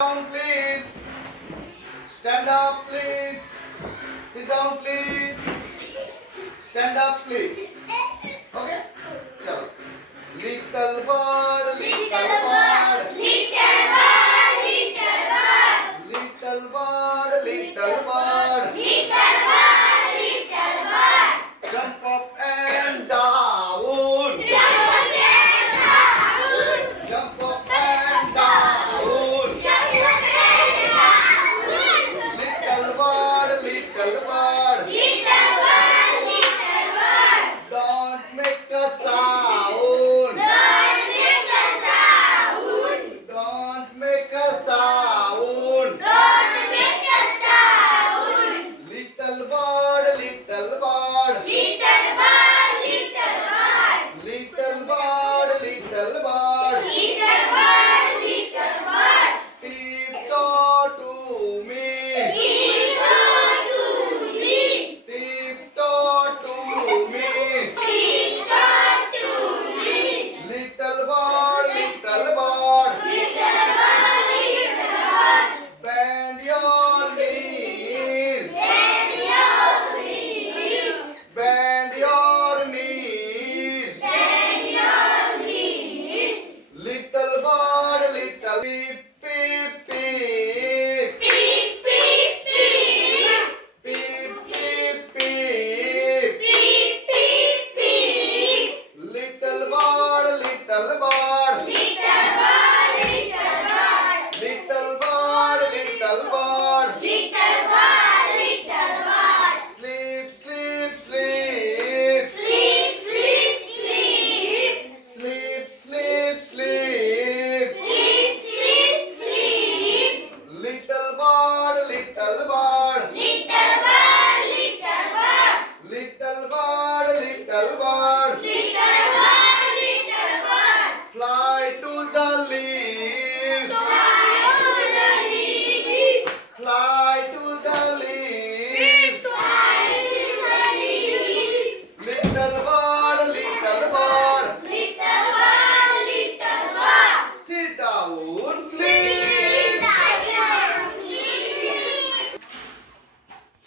Down, please. Stand up, please. Sit down, please. Stand up, please. Okay? Chalo. Little bird, little bird. Little bird, little bird. Little bird, little bird. Little bird, little bird. Jump up and down. Jump up and down. Jump up and down. Jump up and down. Little bird, little bird. Little bird, little bird. Don't make a sound. Don't make a sound. Don't make a sound. Don't make a sound. Little bird, little bird. Little bird, little bird. Little bird, little bird. Little bird, little bird. Tiptoe to me. Tiptoe to me. Tiptoe to me. Tiptoe to me. Little bird, little bird. Little bird, little bird. Bend your knees. Bend your knees. Bend your knees. Bend your knees. Little bird, little beep, beep, beep. Beep, beep, beep. Beep, beep, beep. Beep, beep, beep. Little bird, little bird. Little bird, little bird. Little bird, little bird. Little bird, little bird. Sleep, sleep, sleep. Sleep, sleep, sleep. Sleep, sleep, sleep. Sleep, sleep, sleep. Little bird, little bird. Little bird, little bird. Little bird, little bird.